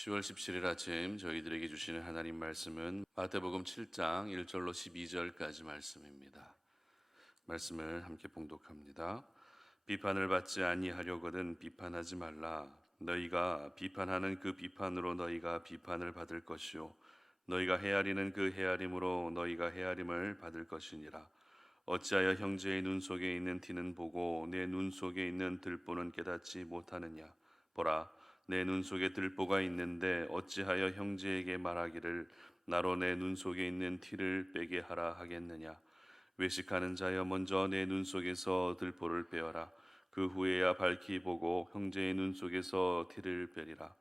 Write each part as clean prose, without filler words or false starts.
10월 17일 아침 저희들에게 주시는 하나님 말씀은 마태복음 7장 1절로 12절까지 말씀입니다. 말씀을 함께 봉독합니다. 비판을 받지 아니하려거든 비판하지 말라. 너희가 비판하는 그 비판으로 너희가 비판을 받을 것이요 너희가 헤아리는 그 헤아림으로 너희가 헤아림을 받을 것이니라. 어찌하여 형제의 눈 속에 있는 티는 보고 내 눈 속에 있는 들보는 깨닫지 못하느냐. 보라, 내 눈 속에 들보가 있는데 어찌하여 형제에게 말하기를 나로 내 눈 속에 있는 티를 빼게 하라 하겠느냐. 외식하는 자여 먼저 내 눈 속에서 들보를 빼어라. 그 후에야 밝히 보고 형제의 눈 속에서 티를 빼리라.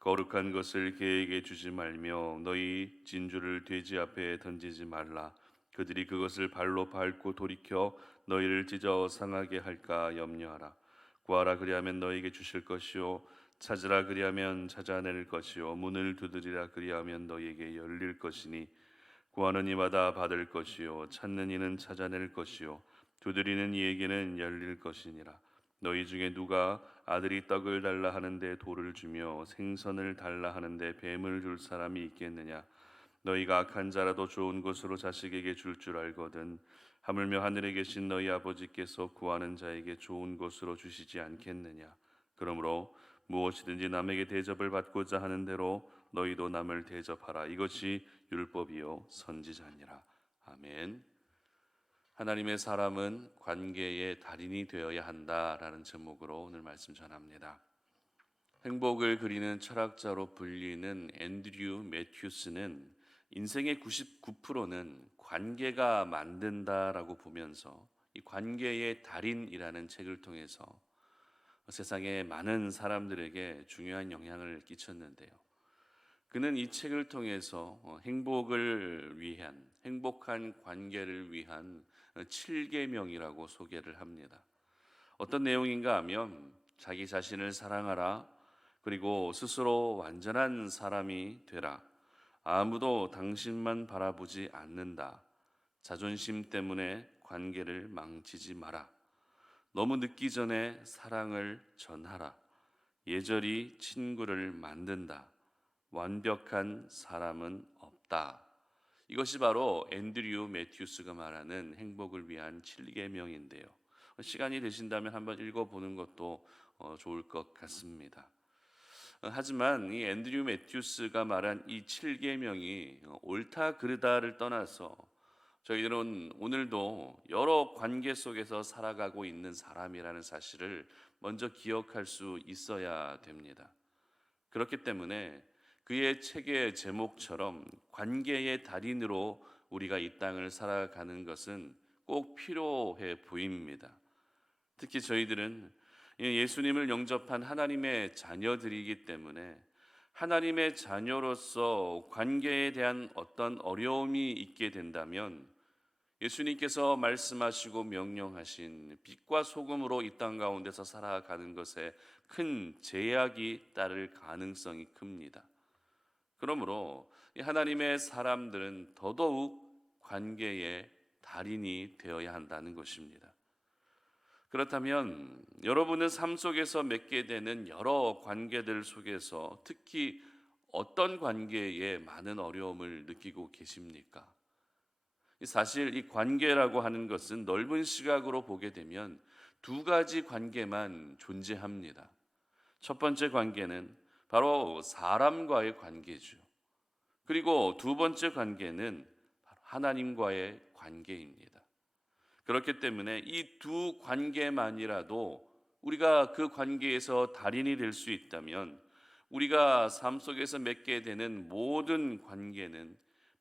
거룩한 것을 개에게 주지 말며 너희 진주를 돼지 앞에 던지지 말라. 그들이 그것을 발로 밟고 돌이켜 너희를 찢어 상하게 할까 염려하라. 구하라 그리하면 너희에게 주실 것이요 찾으라 그리하면 찾아낼 것이요 문을 두드리라 그리하면 너희에게 열릴 것이니 구하는 이마다 받을 것이요 찾는 이는 찾아낼 것이요 두드리는 이에게는 열릴 것이니라. 너희 중에 누가 아들이 떡을 달라 하는데 돌을 주며 생선을 달라 하는데 뱀을 줄 사람이 있겠느냐. 너희가 악한 자라도 좋은 것으로 자식에게 줄 알거든 하물며 하늘에 계신 너희 아버지께서 구하는 자에게 좋은 것으로 주시지 않겠느냐. 그러므로 무엇이든지 남에게 대접을 받고자 하는 대로 너희도 남을 대접하라. 이것이 율법이요 선지자니라. 아멘. 하나님의 사람은 관계의 달인이 되어야 한다라는 제목으로 오늘 말씀 전합니다. 행복을 그리는 철학자로 불리는 앤드류 매튜스는 인생의 99%는 관계가 만든다라고 보면서 이 관계의 달인이라는 책을 통해서 세상의 많은 사람들에게 중요한 영향을 끼쳤는데요. 그는 이 책을 통해서 행복을 위한, 행복한 관계를 위한 7계명이라고 소개를 합니다. 어떤 내용인가 하면 자기 자신을 사랑하라. 그리고 스스로 완전한 사람이 되라. 아무도 당신만 바라보지 않는다. 자존심 때문에 관계를 망치지 마라. 너무 늦기 전에 사랑을 전하라. 예절이 친구를 만든다. 완벽한 사람은 없다. 이것이 바로 앤드류 매튜스가 말하는 행복을 위한 7계명인데요. 시간이 되신다면 한번 읽어보는 것도 좋을 것 같습니다. 하지만 이 앤드류 매튜스가 말한 이 7계명이 옳다 그르다를 떠나서 저희들은 오늘도 여러 관계 속에서 살아가고 있는 사람이라는 사실을 먼저 기억할 수 있어야 됩니다. 그렇기 때문에 그의 책의 제목처럼 관계의 달인으로 우리가 이 땅을 살아가는 것은 꼭 필요해 보입니다. 특히 저희들은 예수님을 영접한 하나님의 자녀들이기 때문에 하나님의 자녀로서 관계에 대한 어떤 어려움이 있게 된다면 예수님께서 말씀하시고 명령하신 빛과 소금으로 이 땅 가운데서 살아가는 것에 큰 제약이 따를 가능성이 큽니다. 그러므로 하나님의 사람들은 더더욱 관계의 달인이 되어야 한다는 것입니다. 그렇다면 여러분은 삶 속에서 맺게 되는 여러 관계들 속에서 특히 어떤 관계에 많은 어려움을 느끼고 계십니까? 사실 이 관계라고 하는 것은 넓은 시각으로 보게 되면 두 가지 관계만 존재합니다. 첫 번째 관계는 바로 사람과의 관계죠. 그리고 두 번째 관계는 바로 하나님과의 관계입니다. 그렇기 때문에 이 두 관계만이라도 우리가 그 관계에서 달인이 될 수 있다면 우리가 삶 속에서 맺게 되는 모든 관계는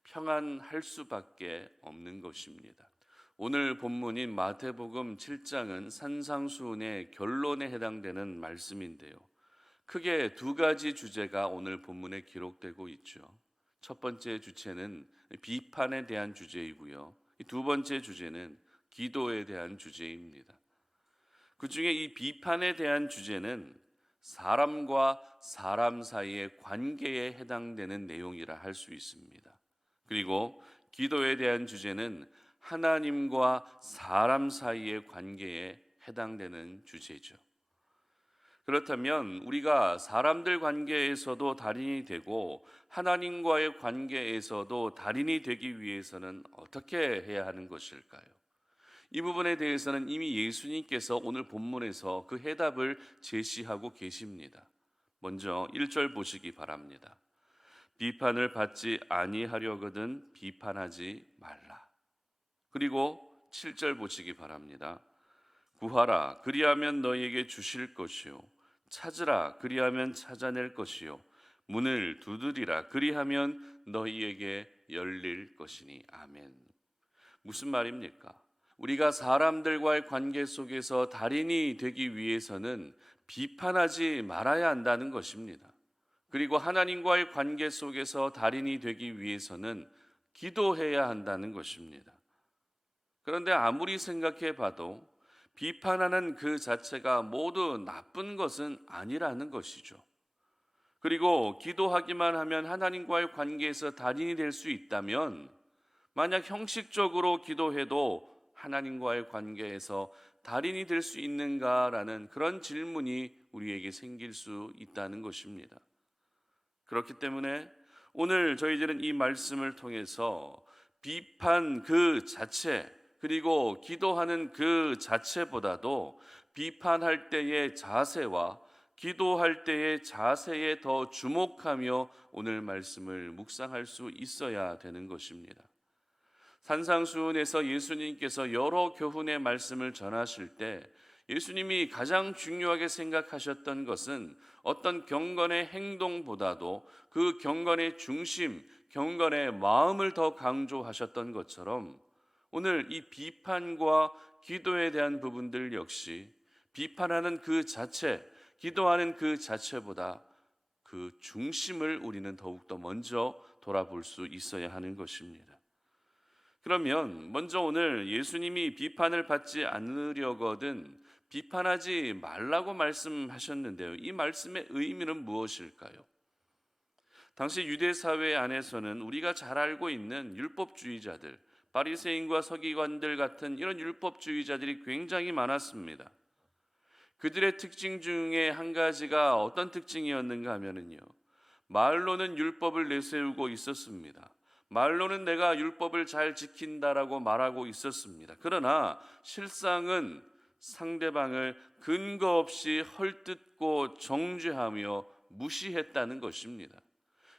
평안할 수밖에 없는 것입니다. 오늘 본문인 마태복음 7장은 산상수훈의 결론에 해당되는 말씀인데요. 크게 두 가지 주제가 오늘 본문에 기록되고 있죠. 첫 번째 주제는 비판에 대한 주제이고요. 두 번째 주제는 기도에 대한 주제입니다. 그 중에 이 비판에 대한 주제는 사람과 사람 사이의 관계에 해당되는 내용이라 할 수 있습니다. 그리고 기도에 대한 주제는 하나님과 사람 사이의 관계에 해당되는 주제죠. 그렇다면 우리가 사람들 관계에서도 달인이 되고 하나님과의 관계에서도 달인이 되기 위해서는 어떻게 해야 하는 것일까요? 이 부분에 대해서는 이미 예수님께서 오늘 본문에서 그 해답을 제시하고 계십니다. 먼저 1절 보시기 바랍니다. 비판을 받지 아니하려거든 비판하지 말라. 그리고 7절 보시기 바랍니다. 구하라 그리하면 너희에게 주실 것이요 찾으라 그리하면 찾아낼 것이요 문을 두드리라 그리하면 너희에게 열릴 것이니. 아멘. 무슨 말입니까? 우리가 사람들과의 관계 속에서 달인이 되기 위해서는 비판하지 말아야 한다는 것입니다. 그리고 하나님과의 관계 속에서 달인이 되기 위해서는 기도해야 한다는 것입니다. 그런데 아무리 생각해 봐도 비판하는 그 자체가 모두 나쁜 것은 아니라는 것이죠. 그리고 기도하기만 하면 하나님과의 관계에서 달인이 될 수 있다면, 만약 형식적으로 기도해도 하나님과의 관계에서 달인이 될 수 있는가라는 그런 질문이 우리에게 생길 수 있다는 것입니다. 그렇기 때문에 오늘 저희들은 이 말씀을 통해서 비판 그 자체, 그리고 기도하는 그 자체보다도 비판할 때의 자세와 기도할 때의 자세에 더 주목하며 오늘 말씀을 묵상할 수 있어야 되는 것입니다. 산상수훈에서 예수님께서 여러 교훈의 말씀을 전하실 때 예수님이 가장 중요하게 생각하셨던 것은 어떤 경건의 행동보다도 그 경건의 중심, 경건의 마음을 더 강조하셨던 것처럼 오늘 이 비판과 기도에 대한 부분들 역시 비판하는 그 자체, 기도하는 그 자체보다 그 중심을 우리는 더욱더 먼저 돌아볼 수 있어야 하는 것입니다. 그러면 먼저 오늘 예수님이 비판을 받지 않으려거든 비판하지 말라고 말씀하셨는데요. 이 말씀의 의미는 무엇일까요? 당시 유대 사회 안에서는 우리가 잘 알고 있는 율법주의자들, 바리새인과 서기관들 같은 이런 율법주의자들이 굉장히 많았습니다. 그들의 특징 중에 한 가지가 어떤 특징이었는가 하면요, 말로는 율법을 내세우고 있었습니다. 말로는 내가 율법을 잘 지킨다라고 말하고 있었습니다. 그러나 실상은 상대방을 근거 없이 헐뜯고 정죄하며 무시했다는 것입니다.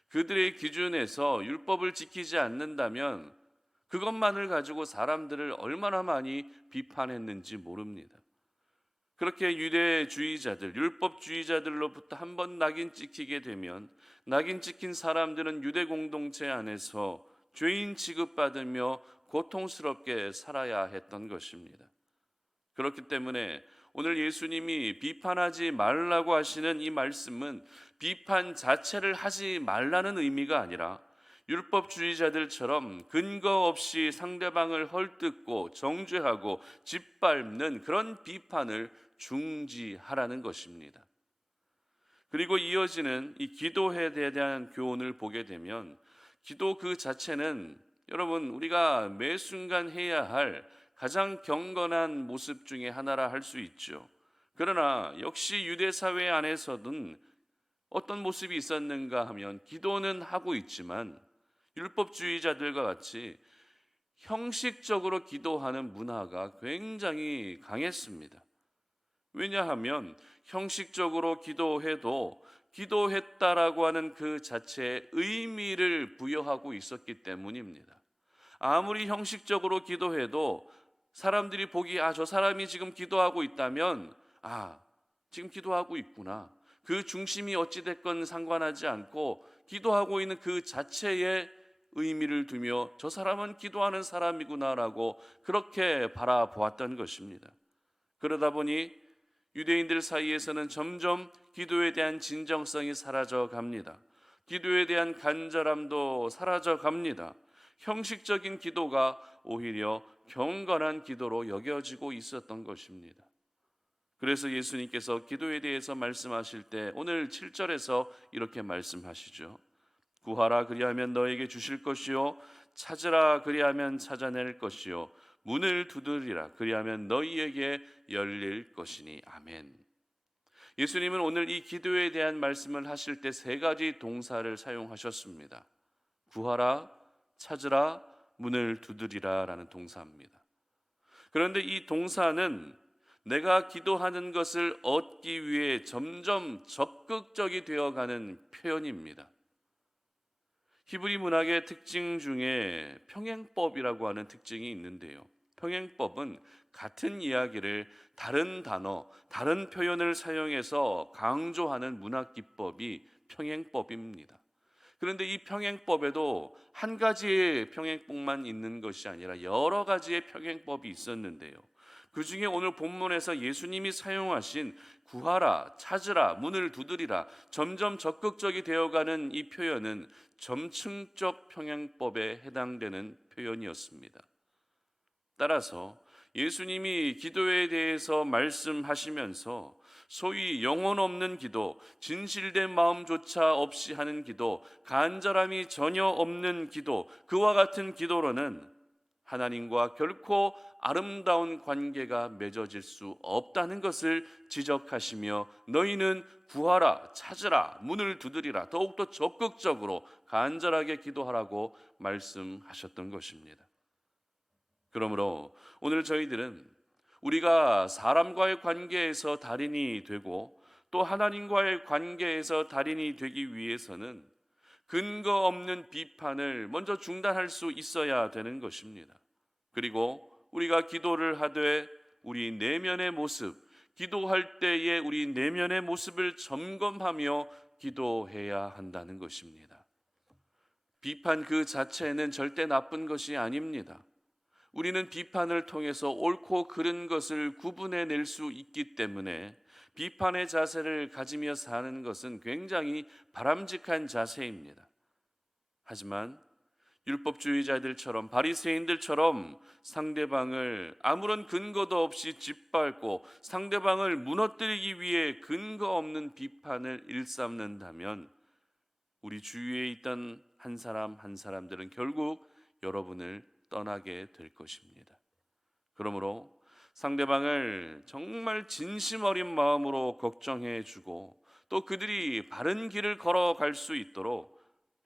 그들의 기준에서 율법을 지키지 않는다면 그것만을 가지고 사람들을 얼마나 많이 비판했는지 모릅니다. 그렇게 유대주의자들, 율법주의자들로부터 한번 낙인 찍히게 되면 낙인 찍힌 사람들은 유대 공동체 안에서 죄인 취급받으며 고통스럽게 살아야 했던 것입니다. 그렇기 때문에 오늘 예수님이 비판하지 말라고 하시는 이 말씀은 비판 자체를 하지 말라는 의미가 아니라 율법주의자들처럼 근거 없이 상대방을 헐뜯고 정죄하고 짓밟는 그런 비판을 중지하라는 것입니다. 그리고 이어지는 이 기도에 대한 교훈을 보게 되면 기도 그 자체는 여러분 우리가 매 순간 해야 할 가장 경건한 모습 중에 하나라 할 수 있죠. 그러나 역시 유대 사회 안에서는 어떤 모습이 있었는가 하면 기도는 하고 있지만 율법주의자들과 같이 형식적으로 기도하는 문화가 굉장히 강했습니다. 왜냐하면 형식적으로 기도해도 기도했다라고 하는 그 자체에 의미를 부여하고 있었기 때문입니다. 아무리 형식적으로 기도해도 사람들이 보기에 저 사람이 지금 기도하고 있다면 지금 기도하고 있구나. 그 중심이 어찌됐건 상관하지 않고 기도하고 있는 그 자체에 의미를 두며 저 사람은 기도하는 사람이구나라고 그렇게 바라보았던 것입니다. 그러다 보니 유대인들 사이에서는 점점 기도에 대한 진정성이 사라져 갑니다. 기도에 대한 간절함도 사라져 갑니다. 형식적인 기도가 오히려 경건한 기도로 여겨지고 있었던 것입니다. 그래서 예수님께서 기도에 대해서 말씀하실 때 오늘 7절에서 이렇게 말씀하시죠. 구하라 그리하면 너에게 주실 것이요 찾으라 그리하면 찾아낼 것이요 문을 두드리라 그리하면 너희에게 열릴 것이니. 아멘. 예수님은 오늘 이 기도에 대한 말씀을 하실 때 세 가지 동사를 사용하셨습니다. 구하라, 찾으라, 문을 두드리라 라는 동사입니다. 그런데 이 동사는 내가 기도하는 것을 얻기 위해 점점 적극적이 되어가는 표현입니다. 히브리 문학의 특징 중에 평행법이라고 하는 특징이 있는데요. 평행법은 같은 이야기를 다른 단어, 다른 표현을 사용해서 강조하는 문학 기법이 평행법입니다. 그런데 이 평행법에도 한 가지의 평행법만 있는 것이 아니라 여러 가지의 평행법이 있었는데요. 그 중에 오늘 본문에서 예수님이 사용하신 구하라, 찾으라, 문을 두드리라, 점점 적극적이 되어가는 이 표현은 점층적 평행법에 해당되는 표현이었습니다. 따라서 예수님이 기도에 대해서 말씀하시면서 소위 영혼 없는 기도, 진실된 마음조차 없이 하는 기도, 간절함이 전혀 없는 기도, 그와 같은 기도로는 하나님과 결코 아름다운 관계가 맺어질 수 없다는 것을 지적하시며 너희는 구하라, 찾으라, 문을 두드리라, 더욱더 적극적으로 간절하게 기도하라고 말씀하셨던 것입니다. 그러므로 오늘 저희들은 우리가 사람과의 관계에서 달인이 되고 또 하나님과의 관계에서 달인이 되기 위해서는 근거 없는 비판을 먼저 중단할 수 있어야 되는 것입니다. 그리고 우리가 기도를 하되 우리 내면의 모습, 기도할 때에 우리 내면의 모습을 점검하며 기도해야 한다는 것입니다. 비판 그 자체는 절대 나쁜 것이 아닙니다. 우리는 비판을 통해서 옳고 그른 것을 구분해낼 수 있기 때문에 비판의 자세를 가지며 사는 것은 굉장히 바람직한 자세입니다. 하지만 율법주의자들처럼 바리새인들처럼 상대방을 아무런 근거도 없이 짓밟고 상대방을 무너뜨리기 위해 근거 없는 비판을 일삼는다면 우리 주위에 있던 한 사람 한 사람들은 결국 여러분을 떠나게 될 것입니다. 그러므로 상대방을 정말 진심 어린 마음으로 걱정해 주고 또 그들이 바른 길을 걸어갈 수 있도록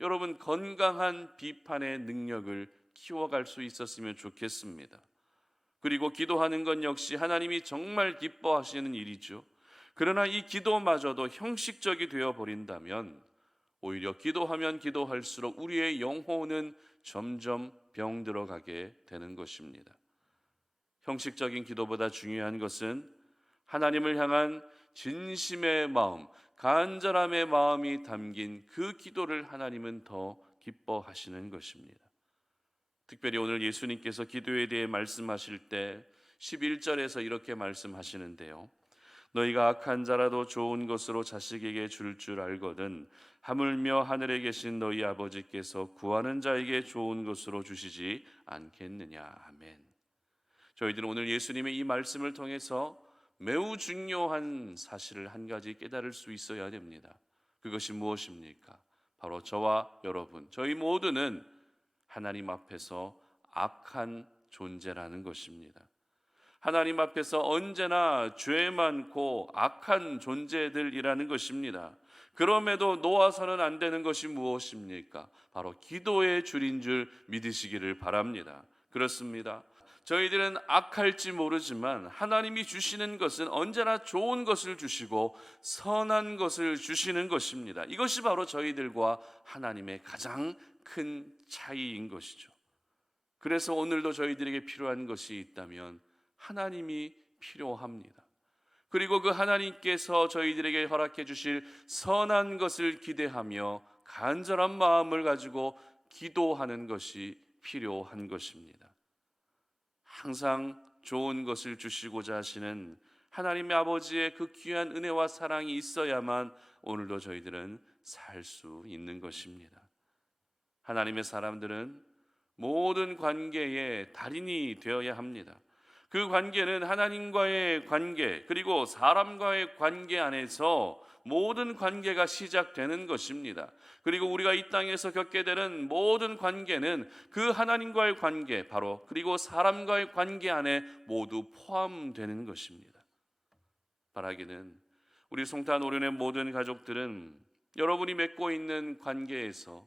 여러분 건강한 비판의 능력을 키워갈 수 있었으면 좋겠습니다. 그리고 기도하는 건 역시 하나님이 정말 기뻐하시는 일이죠. 그러나 이 기도마저도 형식적이 되어버린다면 오히려 기도하면 기도할수록 우리의 영혼은 점점 병들어가게 되는 것입니다. 형식적인 기도보다 중요한 것은 하나님을 향한 진심의 마음, 간절함의 마음이 담긴 그 기도를 하나님은 더 기뻐하시는 것입니다. 특별히 오늘 예수님께서 기도에 대해 말씀하실 때 11절에서 이렇게 말씀하시는데요. 너희가 악한 자라도 좋은 것으로 자식에게 줄 알거든 하물며 하늘에 계신 너희 아버지께서 구하는 자에게 좋은 것으로 주시지 않겠느냐. 아멘. 저희들은 오늘 예수님의 이 말씀을 통해서 매우 중요한 사실을 한 가지 깨달을 수 있어야 됩니다. 그것이 무엇입니까? 바로 저와 여러분, 저희 모두는 하나님 앞에서 악한 존재라는 것입니다. 하나님 앞에서 언제나 죄 많고 악한 존재들이라는 것입니다. 그럼에도 놓아서는 안 되는 것이 무엇입니까? 바로 기도의 줄인 줄 믿으시기를 바랍니다. 그렇습니다. 저희들은 악할지 모르지만 하나님이 주시는 것은 언제나 좋은 것을 주시고 선한 것을 주시는 것입니다. 이것이 바로 저희들과 하나님의 가장 큰 차이인 것이죠. 그래서 오늘도 저희들에게 필요한 것이 있다면 하나님이 필요합니다. 그리고 그 하나님께서 저희들에게 허락해 주실 선한 것을 기대하며 간절한 마음을 가지고 기도하는 것이 필요한 것입니다. 항상 좋은 것을 주시고자 하시는 하나님의 아버지의 그 귀한 은혜와 사랑이 있어야만 오늘도 저희들은 살 수 있는 것입니다. 하나님의 사람들은 모든 관계의 달인이 되어야 합니다. 그 관계는 하나님과의 관계 그리고 사람과의 관계 안에서 모든 관계가 시작되는 것입니다. 그리고 우리가 이 땅에서 겪게 되는 모든 관계는 그 하나님과의 관계 바로 그리고 사람과의 관계 안에 모두 포함되는 것입니다. 바라기는 우리 송탄 오륜의 모든 가족들은 여러분이 맺고 있는 관계에서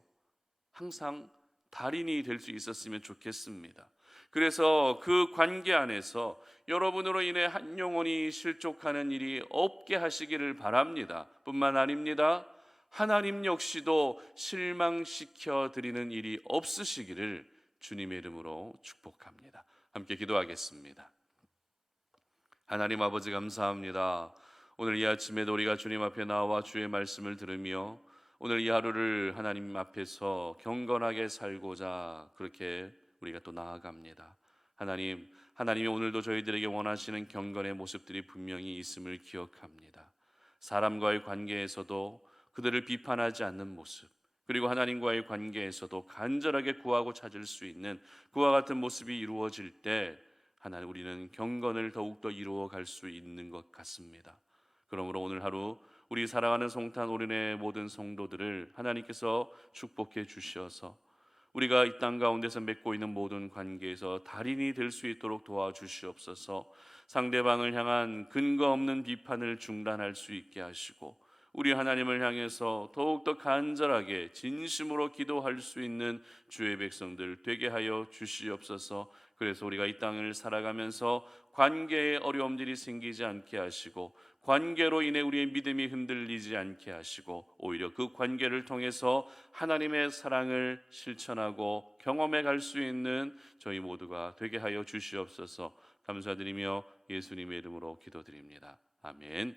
항상 달인이 될 수 있었으면 좋겠습니다. 그래서 그 관계 안에서 여러분으로 인해 한 영혼이 실족하는 일이 없게 하시기를 바랍니다. 뿐만 아닙니다. 하나님 역시도 실망시켜 드리는 일이 없으시기를 주님의 이름으로 축복합니다. 함께 기도하겠습니다. 하나님 아버지 감사합니다. 오늘 이 아침에도 우리가 주님 앞에 나와 주의 말씀을 들으며 오늘 이 하루를 하나님 앞에서 경건하게 살고자 그렇게 우리가 또 나아갑니다. 하나님이 오늘도 저희들에게 원하시는 경건의 모습들이 분명히 있음을 기억합니다. 사람과의 관계에서도 그들을 비판하지 않는 모습, 그리고 하나님과의 관계에서도 간절하게 구하고 찾을 수 있는 그와 같은 모습이 이루어질 때 하나님 우리는 경건을 더욱더 이루어 갈 수 있는 것 같습니다. 그러므로 오늘 하루 우리 사랑하는 송탄 오륜의 모든 성도들을 하나님께서 축복해 주셔서 우리가 이 땅 가운데서 맺고 있는 모든 관계에서 달인이 될 수 있도록 도와주시옵소서. 상대방을 향한 근거 없는 비판을 중단할 수 있게 하시고 우리 하나님을 향해서 더욱더 간절하게 진심으로 기도할 수 있는 주의 백성들 되게 하여 주시옵소서. 그래서 우리가 이 땅을 살아가면서 관계에 어려움들이 생기지 않게 하시고 관계로 인해 우리의 믿음이 흔들리지 않게 하시고 오히려 그 관계를 통해서 하나님의 사랑을 실천하고 경험해 갈 수 있는 저희 모두가 되게 하여 주시옵소서. 감사드리며 예수님의 이름으로 기도드립니다. 아멘.